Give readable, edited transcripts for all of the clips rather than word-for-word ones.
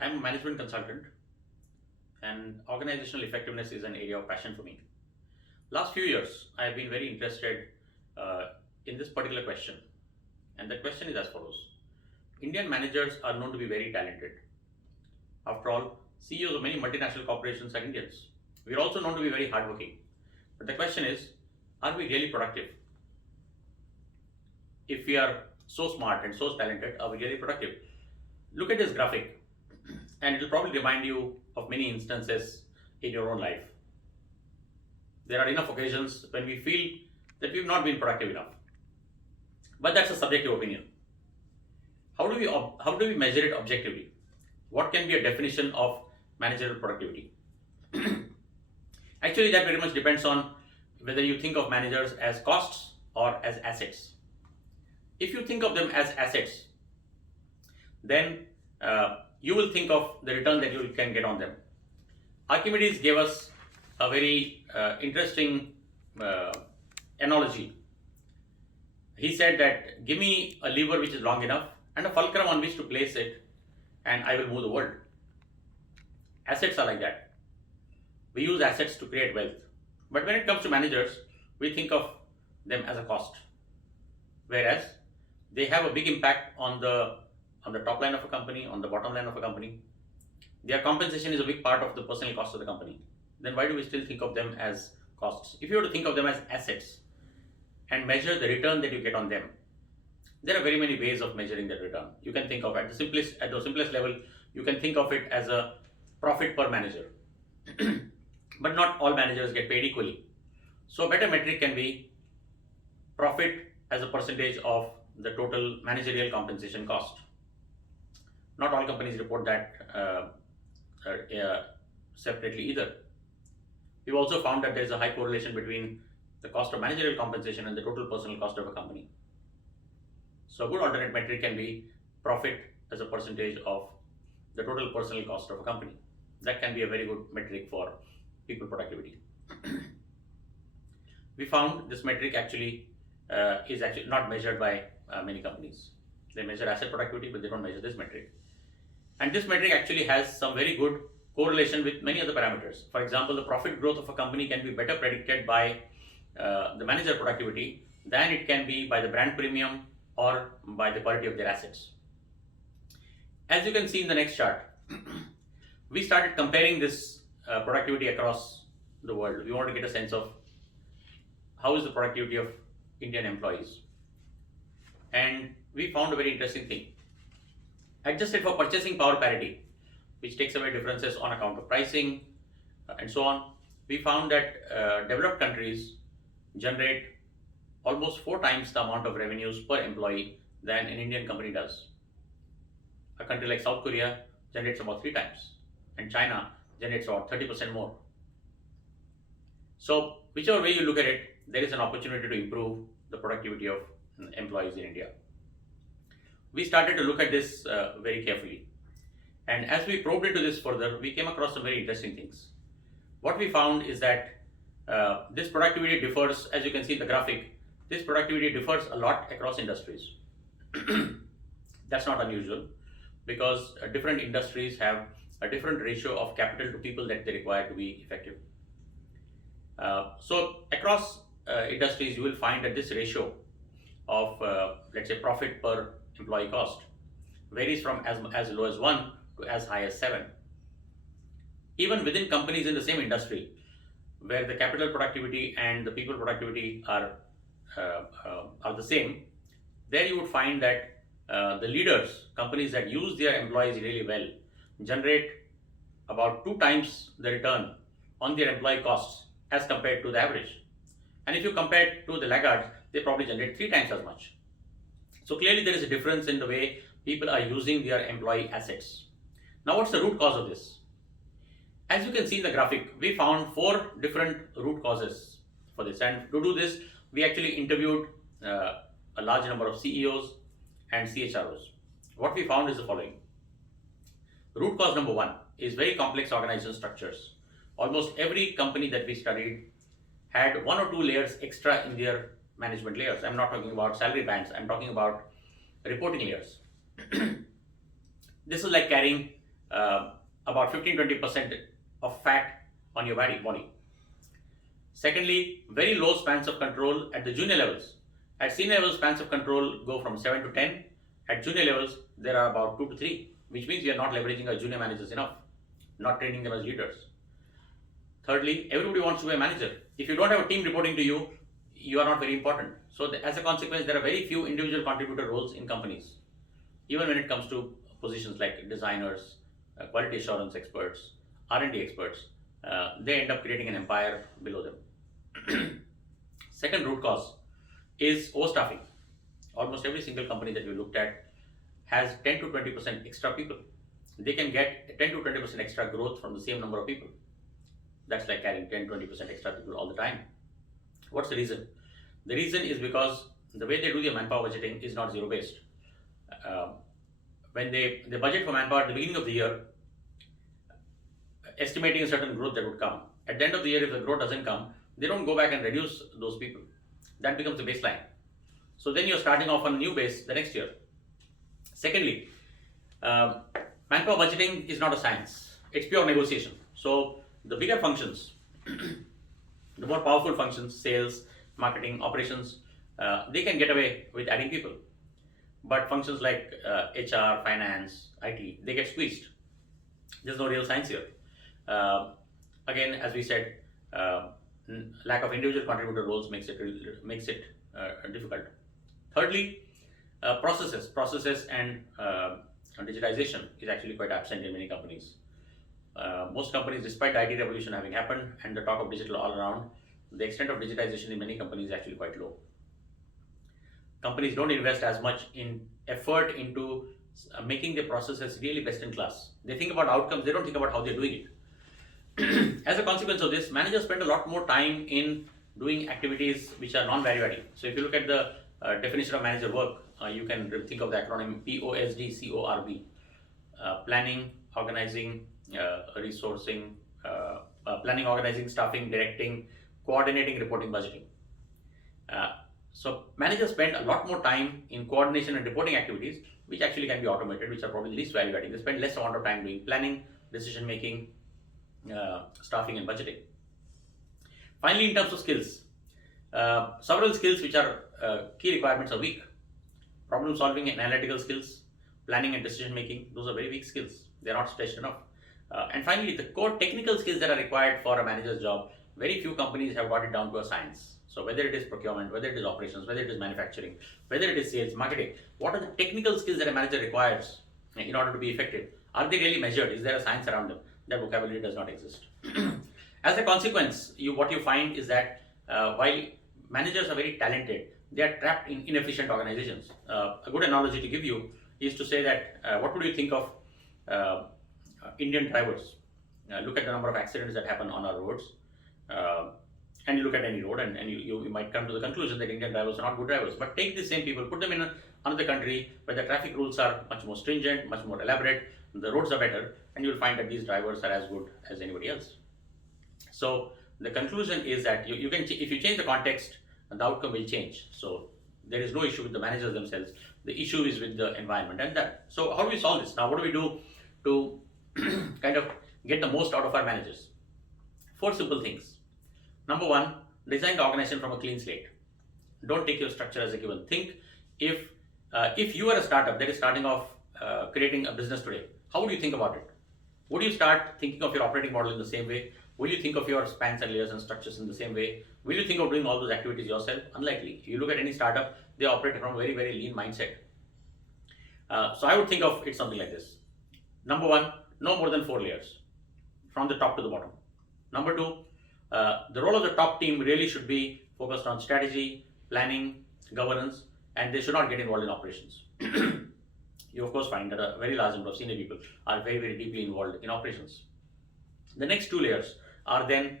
I'm a management consultant, and organizational effectiveness is an area of passion for me. Last few years, I have been very interested uh, in this particular question, and the question is as follows: Indian managers are known to be very talented. After all, CEOs of many multinational corporations are Indians. We are also known to be very hardworking. But the question is, are we really productive? If we are so smart and so talented, are we really productive? Look at this graphic, and it will probably remind you of many instances in your own life. There are enough occasions when we feel that we've not been productive enough. But that's a subjective opinion. How do we measure it objectively? What can be a definition of managerial productivity? Actually, that very much depends on whether you think of managers as costs or as assets. If you think of them as assets, then you will think of the return that you can get on them. Archimedes gave us a very interesting uh, analogy. He said that give me a lever which is long enough and a fulcrum on which to place it, and I will move the world. Assets are like that. We use assets to create wealth. But when it comes to managers, we think of them as a cost. Whereas they have a big impact on the top line of a company, on the bottom line of a company. Their compensation is a big part of the personal cost of the company. Then why do we still think of them as costs? If you were to think of them as assets and measure the return that you get on them, there are very many ways of measuring that return. You can think of at the simplest level, you can think of it as a profit per manager. But not all managers get paid equally. So a better metric can be profit as a percentage of the total managerial compensation cost. Not all companies report that separately either. We've also found that there is a high correlation between the cost of managerial compensation and the total personal cost of a company. So a good alternate metric can be profit as a percentage of the total personal cost of a company. That can be a very good metric for people productivity. We found this metric actually is actually not measured by many companies. They measure asset productivity, but they don't measure this metric. And this metric actually has some very good correlation with many other parameters. For example, the profit growth of a company can be better predicted by the manager productivity than it can be by the brand premium or by the quality of their assets. As you can see in the next chart, we started comparing this productivity across the world. We want to get a sense of how is the productivity of Indian employees. And we found a very interesting thing. Adjusted for purchasing power parity, which takes away differences on account of pricing and so on, we found that developed countries generate almost 4 times the amount of revenues per employee than an Indian company does. A country like South Korea generates about 3 times, and China generates about 30% more. So, whichever way you look at it, there is an opportunity to improve the productivity of employees in India. We started to look at this very carefully. And as we probed into this further, we came across some very interesting things. What we found is that this productivity differs, as you can see in the graphic, this productivity differs a lot across industries. That's not unusual because different industries have a different ratio of capital to people that they require to be effective. So across industries, you will find that this ratio of, let's say, profit per employee cost varies from as low as 1 to as high as 7. Even within companies in the same industry, where the capital productivity and the people productivity are the same, there you would find that the leaders, companies that use their employees really well, generate about 2 times the return on their employee costs as compared to the average. And if you compare it to the laggards, they probably generate 3 times as much. So clearly there is a difference in the way people are using their employee assets. Now what's the root cause of this? As you can see in the graphic, we found 4 different root causes for this. And to do this, we actually interviewed a large number of CEOs and CHROs. What we found is the following. Root cause number 1 is very complex organizational structures. Almost every company that we studied had 1 or 2 layers extra in their management layers. I'm not talking about salary bands, I'm talking about reporting layers. This is like carrying about 15-20% of fat on your body. Secondly, very low spans of control at the junior levels. At senior levels, spans of control go from 7 to 10. At junior levels, there are about 2 to 3, which means we are not leveraging our junior managers enough, not training them as leaders. Thirdly, everybody wants to be a manager. If you don't have a team reporting to you, you are not very important. So as a consequence, there are very few individual contributor roles in companies. Even when it comes to positions like designers, quality assurance experts, R&D experts, they end up creating an empire below them. Second root cause is overstaffing. Almost every single company that we looked at has 10 to 20% extra people. They can get 10 to 20% extra growth from the same number of people. That's like carrying 10-20% extra people all the time. What's the reason? The reason is because the way they do their manpower budgeting is not zero based. When they budget for manpower at the beginning of the year, estimating a certain growth that would come. At the end of the year, if the growth doesn't come, they don't go back and reduce those people. That becomes the baseline. So then you're starting off on a new base the next year. Secondly, manpower budgeting is not a science. It's pure negotiation. So the bigger functions, the more powerful functions, sales, marketing, operations, they can get away with adding people. But functions like HR, finance, IT, they get squeezed. There's no real science here. Again, as we said, lack of individual contributor roles makes it difficult. Thirdly, processes and digitization is actually quite absent in many companies. Most companies, despite the IT revolution having happened and the talk of digital all around, the extent of digitization in many companies is actually quite low. Companies don't invest as much in effort into making their processes really best in class. They think about outcomes, they don't think about how they're doing it. As a consequence of this, managers spend a lot more time in doing activities which are non-value adding. So if you look at the definition of manager work, you can think of the acronym POSDCORB. Planning, organizing, resourcing, planning, organizing, staffing, directing, coordinating, reporting, budgeting. So managers spend a lot more time in coordination and reporting activities, which actually can be automated, which are probably least value adding. They spend less amount of time doing planning, decision making, staffing and budgeting. Finally, in terms of skills, several skills which are key requirements are weak. Problem solving and analytical skills, planning and decision making, those are very weak skills. They are not stretched enough. And finally, the core technical skills that are required for a manager's job, very few companies have got it down to a science. So whether it is procurement, whether it is operations, whether it is manufacturing, whether it is sales, marketing, what are the technical skills that a manager requires in order to be effective? Are they really measured? Is there a science around them? That vocabulary does not exist. As a consequence, what you find is that while managers are very talented, they are trapped in inefficient organizations. A good analogy to give you is to say that what would you think of Indian drivers? Look at the number of accidents that happen on our roads. And you look at any road and you might come to the conclusion that Indian drivers are not good drivers. But take these same people, put them in another country where the traffic rules are much more stringent, much more elaborate, the roads are better, and you'll find that these drivers are as good as anybody else. So the conclusion is that you can, if you change the context, the outcome will change. So there is no issue with the managers themselves. The issue is with the environment and that. So how do we solve this? Now, what do we do to kind of get the most out of our managers? 4 simple things. Number 1, design the organization from a clean slate. Don't take your structure as a given. Think if you are a startup that is starting off creating a business today, how would you think about it? Would you start thinking of your operating model in the same way? Will you think of your spans and layers and structures in the same way? Will you think of doing all those activities yourself? Unlikely. If you look at any startup, they operate from a very, very lean mindset. So I would think of it something like this. Number 1, no more than 4 layers from the top to the bottom. Number 2, the role of the top team really should be focused on strategy, planning, governance, and they should not get involved in operations. You of course find that a very large number of senior people are very, very deeply involved in operations. The next 2 layers are then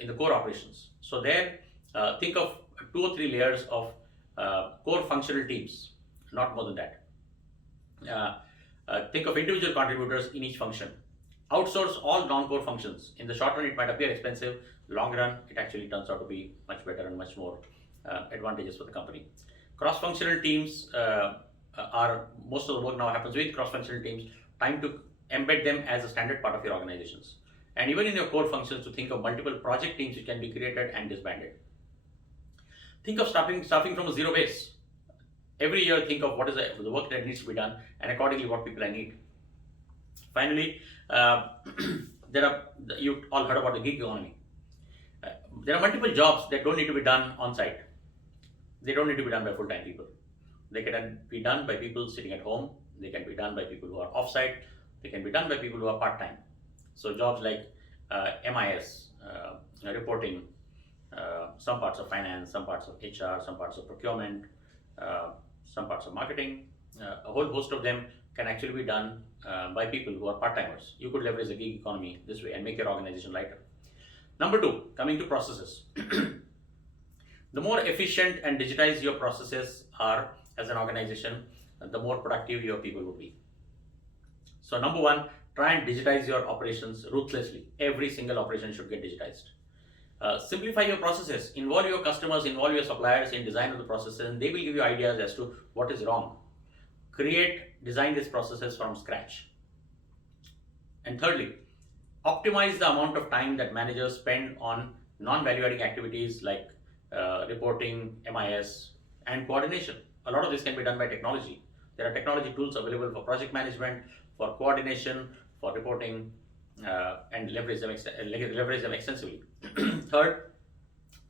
in the core operations. So there, think of 2 or 3 layers of core functional teams, not more than that. Think of individual contributors in each function. Outsource all non-core functions. In the short run, it might appear expensive. Long run, it actually turns out to be much better and much more advantageous for the company. Cross-functional teams are, most of the work now happens with cross-functional teams. Time to embed them as a standard part of your organizations. And even in your core functions, to think of multiple project teams which can be created and disbanded. Think of starting from a zero base. Every year, think of what is the work that needs to be done, and accordingly what people I need. Finally, you all heard about the gig economy. There are multiple jobs that don't need to be done on site. They don't need to be done by full-time people. They can be done by people sitting at home. They can be done by people who are off-site. They can be done by people who are part-time. So jobs like MIS, reporting, some parts of finance, some parts of HR, some parts of procurement, some parts of marketing, a whole host of them can actually be done by people who are part-timers. You could leverage the gig economy this way and make your organization lighter. Number two, coming to processes. The more efficient and digitized your processes are as an organization, the more productive your people will be. So number one, try and digitize your operations ruthlessly. Every single operation should get digitized. Simplify your processes. Involve your customers, involve your suppliers in design of the processes, and they will give you ideas as to what is wrong. Design these processes from scratch. And thirdly, optimize the amount of time that managers spend on non-value-adding activities like reporting, MIS, and coordination. A lot of this can be done by technology. There are technology tools available for project management, for coordination, for reporting, and leverage them extensively. Third,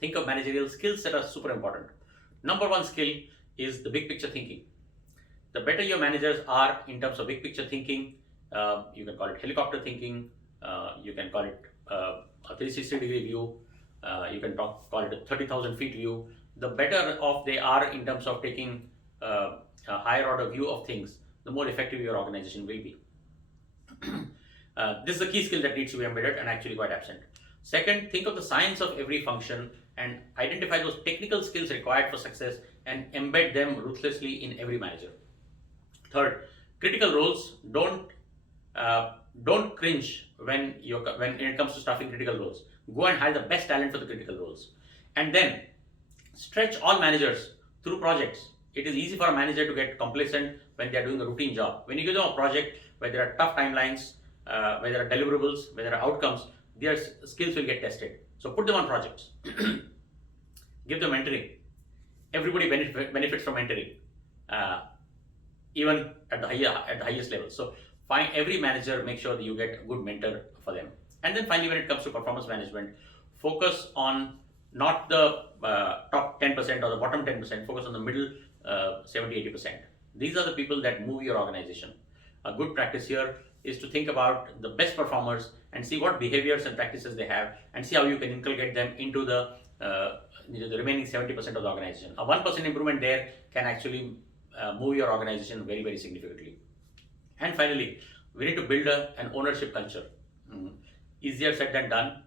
think of managerial skills that are super important. Number one skill is the big picture thinking. The better your managers are in terms of big picture thinking, you can call it helicopter thinking, you can call it a 360-degree view, you can call it a 30,000 feet view. The better off they are in terms of taking a higher order view of things, the more effective your organization will be. This is a key skill that needs to be embedded and actually quite absent. Second, think of the science of every function and identify those technical skills required for success and embed them ruthlessly in every manager. Third, critical roles, don't cringe when it comes to staffing critical roles. Go and hire the best talent for the critical roles. And then stretch all managers through projects. It is easy for a manager to get complacent when they are doing a routine job. When you give them a project where there are tough timelines, where there are deliverables, where there are outcomes, their skills will get tested. So put them on projects. Give them mentoring. Everybody benefits from mentoring, even at the highest level. So find every manager, make sure that you get a good mentor for them. And then finally, when it comes to performance management, focus on not the top 10% or the bottom 10%, focus on the middle 70-80%. These are the people that move your organization. A good practice here is to think about the best performers and see what behaviors and practices they have and see how you can inculcate them into the remaining 70% of the organization. A 1% improvement there can actually move your organization very, very significantly. And finally, we need to build an ownership culture. Easier said than done,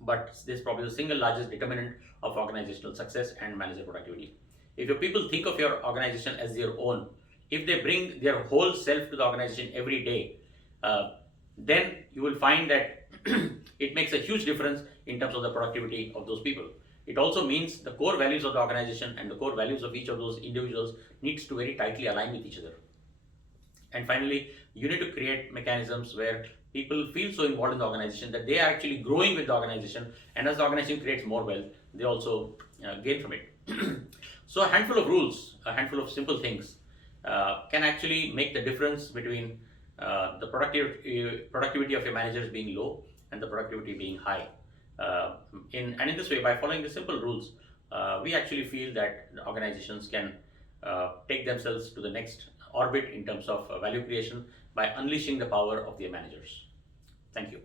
but this is probably the single largest determinant of organizational success and manager productivity. If your people think of your organization as their own, if they bring their whole self to the organization every day, then you will find that it makes a huge difference in terms of the productivity of those people. It also means the core values of the organization and the core values of each of those individuals needs to very tightly align with each other. And finally, you need to create mechanisms where people feel so involved in the organization that they are actually growing with the organization, and as the organization creates more wealth, they also gain from it. So a handful of rules, a handful of simple things can actually make the difference between the productivity of your managers being low and the productivity being high. In this way, by following the simple rules, we actually feel that organizations can take themselves to the next orbit in terms of value creation by unleashing the power of their managers. Thank you.